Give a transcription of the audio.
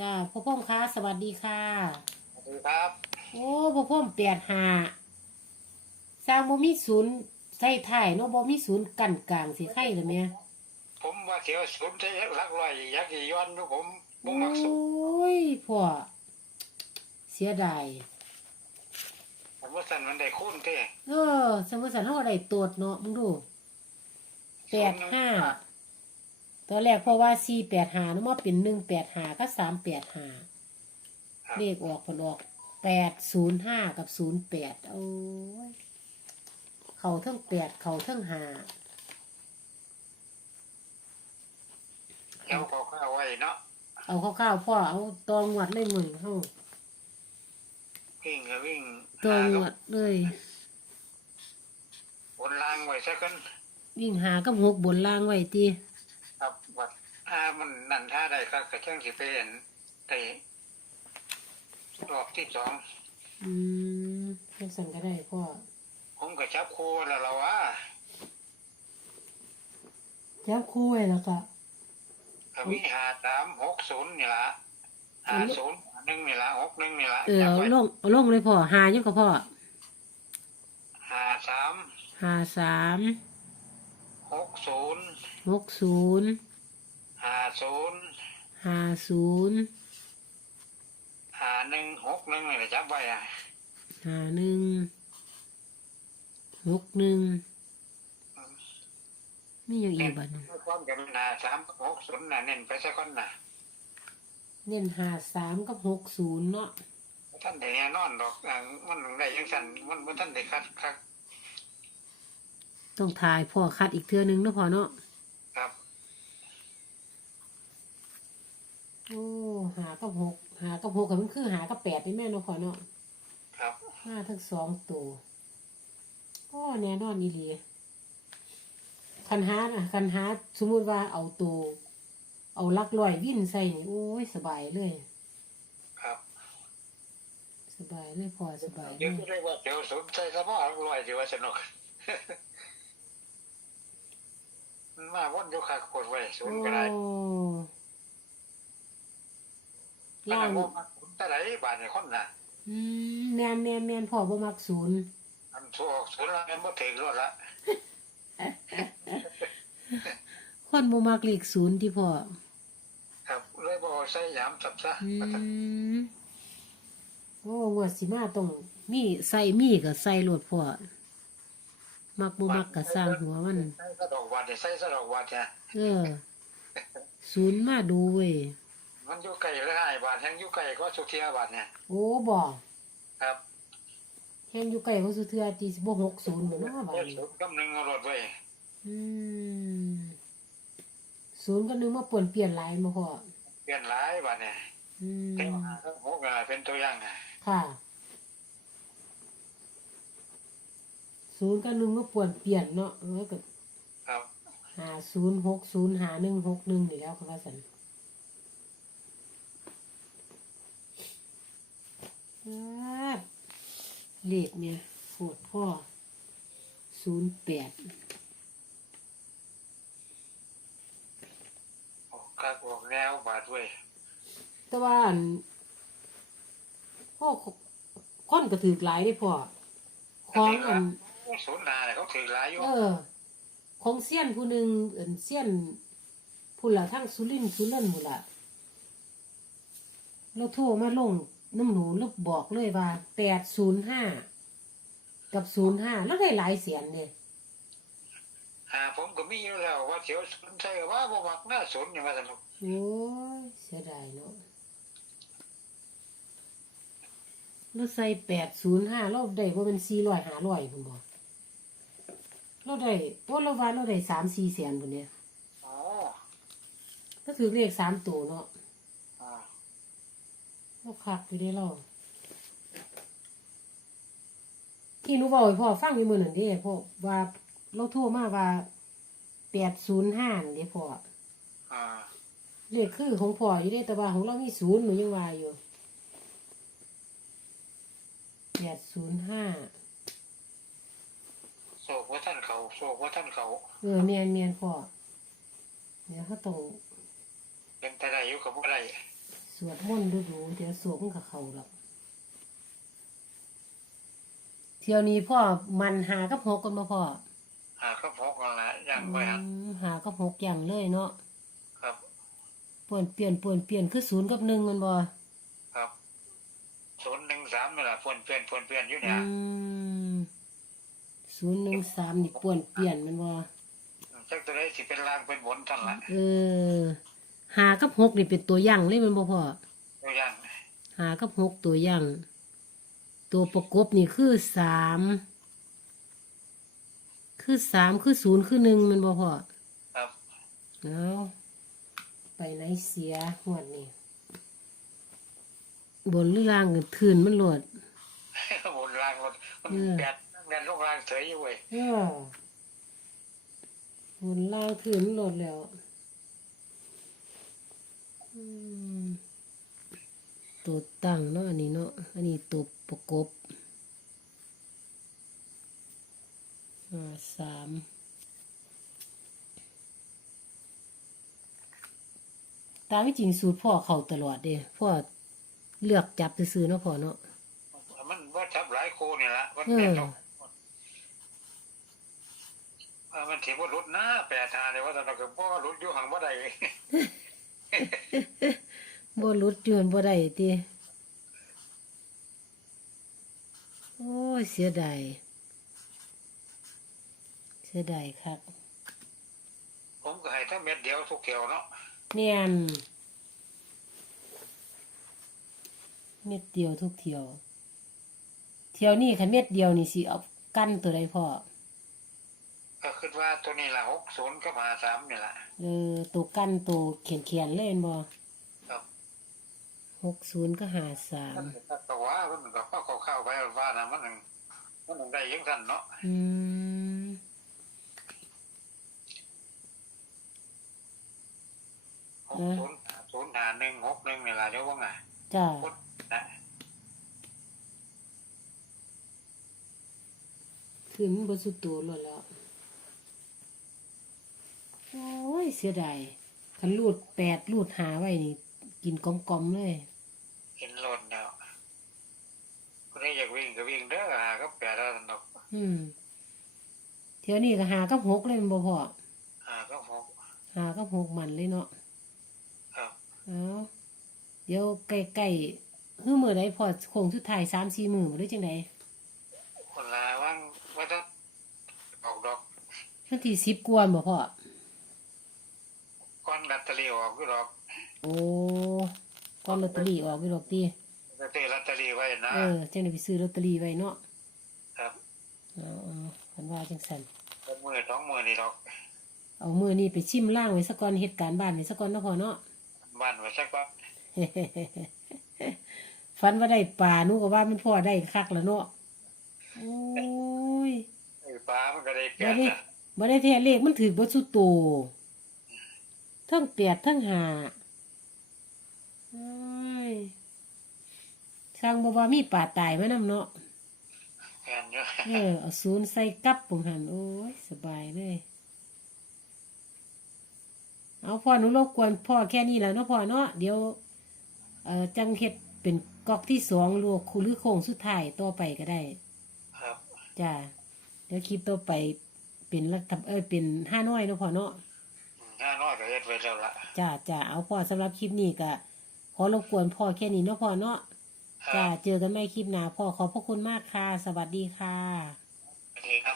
จ้าพ่อพ่อมคะสวัสดีค่ะ สวัสดีครับ โอ้พ่อพ่อมแปดหาสร้างบ่มีศูนย์ใส่ท้ายเนาะบ่มีศูนย์กั้นกลางสิไข่เหรือแม่ผมว่าเสียวสุดใช้ลักลอยยักษ์ย้อนดูผมบุ้โอ้งมักสุดยพ่อเสียดายผมว่าสันมันได้คุ้นเท่เออสมมุติสันเฮาได้ตรวจเนาะมึงดูแปดห้า ตอนแรกเพราะว่าสี่แปดหาเนาะมาเป็นหนึ่งแปดหาก็สามแปดหาครับเลขออกผลออกแปดศูนย์ห้ากับศูนย์แปดโอ้ยเขาเท่งแปดเขาเท่งหาแล้วเขาเข้าไว้เนาะเอาข้าวๆพ่อเอาตองวดเลยมึงเฮาวิ่งก็วิ่งตองวดเลยบนล่างไว้ซะกันวิ่งหากับหกบนล่างไว้ตีครับ วัดอ่ามันนั่นท่าใดก็กระเช่างสิเป็นแต่รอบที่สองอืมจังสั่นก็ได้พ่อผมก็จับคู่แล้วเราว่าจับคู่ไว้แล้วก็ก็มีหาสามหกศูนย์นี่ละหาศูนย์หนึ่งนี่ละหกหนึ่งนี่ละเออจับเอาไว้ลงเอาลงเลยพ่อหายังก็พ่อหาสามหาสามหกศูนย์หกศูนย์ หาศูนย์หาศูนย์หาหนึ่งหกหนึ่งนี่ละจับไว้อะหาหนึ่งหกหนึ่งมีอย่างอีกบัดหนึงความกันหาสามหกศูนย์น่ะเน้นไปสักคนน่ะเน้นหาสามกับหกศูนย์เนาะท่านได้แน่นอนดอกอ่ามันได้ยังสั่นมันมันท่านได้คัดคัดต้องถ่ายพ่อคัดอีกเทื่อนึงเนาะพ่อเนาะ ครับ โอ้หา กับหกหากับหกกับมันคือหากับแปดนี่แม่เนาะพ่อเนาะครับ ห้าทั้งสองตัวโอ้แน่นอนอีหลีคันหาน่ะคันหาสมมุติว่าเอาตัวเอาลักลอยวิ่นใส่นี่โอ้ยสบายเลย ครับสบายเลยพ่อสบายเลเดี๋ยวยเรียกว่าเดี๋ยวสนใจสมองลอยดีว่าสนุกมันมาวนอยู่ขาดไว้ศูนย์ก็ได้โอ้มัน ล่างว่ามาศูนย์แต่ไหนบาทในคนน่ะอืมแมนแมนแมนพ่อบ่มักศูนย์อันทั่วศูนย์ละเงินบ่ถึงรถละคนบ่มักเลขศูนย์ที่พ่อครับเลยบ่ใส่ยามสับซะอืมโอ้งวดสิมาต้องมีใส่มีก็ใส่โลดพ่อมักบ่มักก็สร้างหัวมันใส่สะดอกวัดเนี่ยใส่สะดอกวัดเนี่ยเออศูนย์มาดูเว้ย มันอยู่ไกลเลยห้าบาทแทงอยู่ไกลก็สุเทียบาทเนี่ยโอ้บ่ครับแฮงอยู่ไกลเขาสุเทือตีสิบ่60บ่เนาะบาเจ็ดดนี้ศูนย์กำหนึ่งเอารถไว้อืมศูนย์ก็นึงมาป่วนเปลี่ยนหลายมาพ่อเปลี่ยนหลายบาทเนี่ยอืเต็มมหาทั้งหกอะเป็นตัวอย่างอะค่ะศูนย์ก็นึงมาป่วนเปลี่ยนเนาะเออก็ครับหาศูนย์หกศูนย์หาหนึ่งหกหนึ่งนี่แล้วค่ะว่าสันอาด เลขเนี่ยโหดพ่อศูนย์แปดออกกากออกแนวบาทเว้ยแต่ว่าอันพ่อคนก็ถือหลายได้พ่อของอันศูนย์นาเนี่ยเขาถือหลายอยู่เออ ของเซียนผู้หนึ่งเอินเซียนผู้ละทั้งสุรินทร์สุรินทร์ผู้ละเราโทรมาลง น้ำหนูแล้วบอกเลยว่าแปดศูนย์ห้ากับศูนย์ห้าแล้วได้หลายเสียนเนี่ยหาผมก็มีอยู่แล้วว่าเสียวศูนย์ใช่ว่าบ่มักหน้าศูนย์อย่างว่าสนุกโอ้ยเสียดายเนาะเราใส่แปดศูนย์ห้าเราได้ว่าเป็นสี่ร้อยห้าร้อยคุณบอกเราได้ว่าเราว่าเราได้สามสี่แสนคนเนี้ยอ๋อก็ถือเลขสามตัวเนาะอ่า เราคักอยู่ได้เราที่หนูบอกให้พ่อฟังอยู่มือหนึ่งเด้พ่อว่าเราโทรมาว่าแปดศูนย์ห้าเด้พ่ออ่าเลขคือของพ่ออยู่ได้แต่ว่าของเรามีศูนย์หนูยังว่าอยู่แปดศูนย์ห้าโศกว่าท่านเขาโศกว่าท่านเขา เออเมียนเมียนพ่อเดี๋ยวเขาต้องเป็นแต่ใดอยู่กับบ่ได้ศ สวดมนต์ดูดูๆเดี๋ยวสวดมันกับเขาหรอกเที่ยวนี้พ่อมันหากับหกกันมาพ่อหาก็พกกันละย่างไว้ฮะอืมหากับหกอย่างเลยเนาะครับป่วนเปลี่ยนป่วนเปลี่ยนคือศูนย์กับหนึ่งแมันบ่ครับศูนย์หนึ่งสามนี่แหละฝนเปลี่ยนฝนเปลี่ยนอยู่อืเนี่ยมศูนย์หนึ่งสามนี่ป่วนเปลี่ยนแมันบ่จักจะได้สิเป็นล่างเป็นบนท่านละเออ หากับหกนี่เป็นตัวอย่างเลยแมันบ่พ่อตัวอย่างหากับหกตัวอย่าง ตัวประกบนี่คือสามคือสามคือศูนย์คือหนึ่งแมันบ่พ่อครับเอาไปไหนเสียหวดนี่บนหรือล่างกันทืนมันโหลดบนล่างมันมันเออแดดแดดลงล่างเฉยอยู่เว้ยเออบนล่างทืนมันโหลดแล้วอืม ตัวตั้งเนาะอันนี้เนาะอันนี้ตัวประกบอ่าสามตามไม่จริงสูตรพ่อเขาตลอดเด้พ่อเลือกจับซื้อๆเนาะพ่อเนาะมันว่าจับหลายโคนี่ละมันเออเป็นต้องเออมันถือว่ารุดนะแปดทาเลยว่าตอนนั้นก็บ่รุดอยู่ห่างบ่ได้ บ่หลุดยืนบ่ได้ติโอ้ยเสียดายเสียดายคักผมก็ให้ถ้าเม็ดเดียวทุกเที่ยวเนาะแม่นเม็ดเดียวทุกเที่ยว เที่ยวนี้คันเม็ดเดียวนี่สิเอากั้นตัวใดพ่อ ก็คิดว่าตัวนี้ละหกศูนย์กับหาสามนี่ละเออตัวกั้นตัวเขียนๆเลยแม่นบ่ครับ60ก็53มันก็ก็ว่ามันก็เข้าเข้าๆไปว่านะมันหนึ่งมันหนึ่งได้ยังทันเนาะอืมหกศูนย์ศูนย์หาหนึ่งหกหนึ่งนี่ละเดี๋ยวว่าไงจ้าพุทธนะคือมันบสุดตัวแล้วแล้ว โอ้ ยเสียดายคันรูดแปดรูดหาไว้นี่ กินกลมๆเลย เห็นรถแล้วคนนี้อยากวิ่งก็วิ่งเด้อหาก็แปดแล้วดอกอืมเที่ยวนี้ก็หากับหกเลยแมันบ่พอหาก็หกหากับหกมันเลยเนาะครับเอาเดี๋ยวใกล้ๆคือมื้อใดพอโค้งสุดท้าย3 4มื้อบ่ได้จังไดคนละว่างว่าจะออกดอกวันที่10กว่าบ่พอก้อนแบ ตเตอรี่ออกก็ดอกโอ้ก่อนลอตเตอรี่ออกอยู่ดอกติจะตีลอตเตอรี่ไว้นะเออจังได้ไปซื้อลอตเตอรี่ไว้เนาะครับเอาเอาคันว่าจังซั่นเป็นมือท้องมือนี่ดอกเอามือนี่ไปชิมล่างไว้สักก่อนเหตุการณ์บ้านไว้สักก่อนเนาะพ่อเนาะบ้านไว้สักว่าฝันว่าได้ปลาหนูก็ว่ามันพ่อได้คักแล้วเนาะโอ้ยไอ้ปลามันก็ได้แปบ่ดได้นะบ่ได้แท้เลขมันถือบ่สุดโต ทั้งแปดทั้งห้าโอ้ยสร้างบ่ว่ามีปลาตายมานำเนาะแม่นอยู่เออเอาศูนย์ใส่กับปุ่งหันโอ้ยสบายเลย เอาพ่อหนูรบกวนพ่อแค่นี้แหล้วเนาะพ่อเนาะเดี๋ยวเอ่อจังเฮ็ดเป็นก๊อกที่สองหรือว่าคูหรือโค้งสุดท้ายต่อไปก็ได้ ครับ จ้าเดี๋ยวคลิปต่อไปเป็นรัฐบเอ้ยเป็นห้าน้อยเนาะพ่อเนาะ ห้าน้อยก็เฮ็ดไว้แล้วล่ะจ้าจ้าเอาพ่อสำหรับคลิปนี้ก็ขอรบกวนพ่อแค่นี้เนาะพ่อเนาะคจ้ารับเจอกันใหม่คลิปหน้าพ่อขอบพระคุณมากค่ะ สวัสดีค่ะ สวัสดีครับ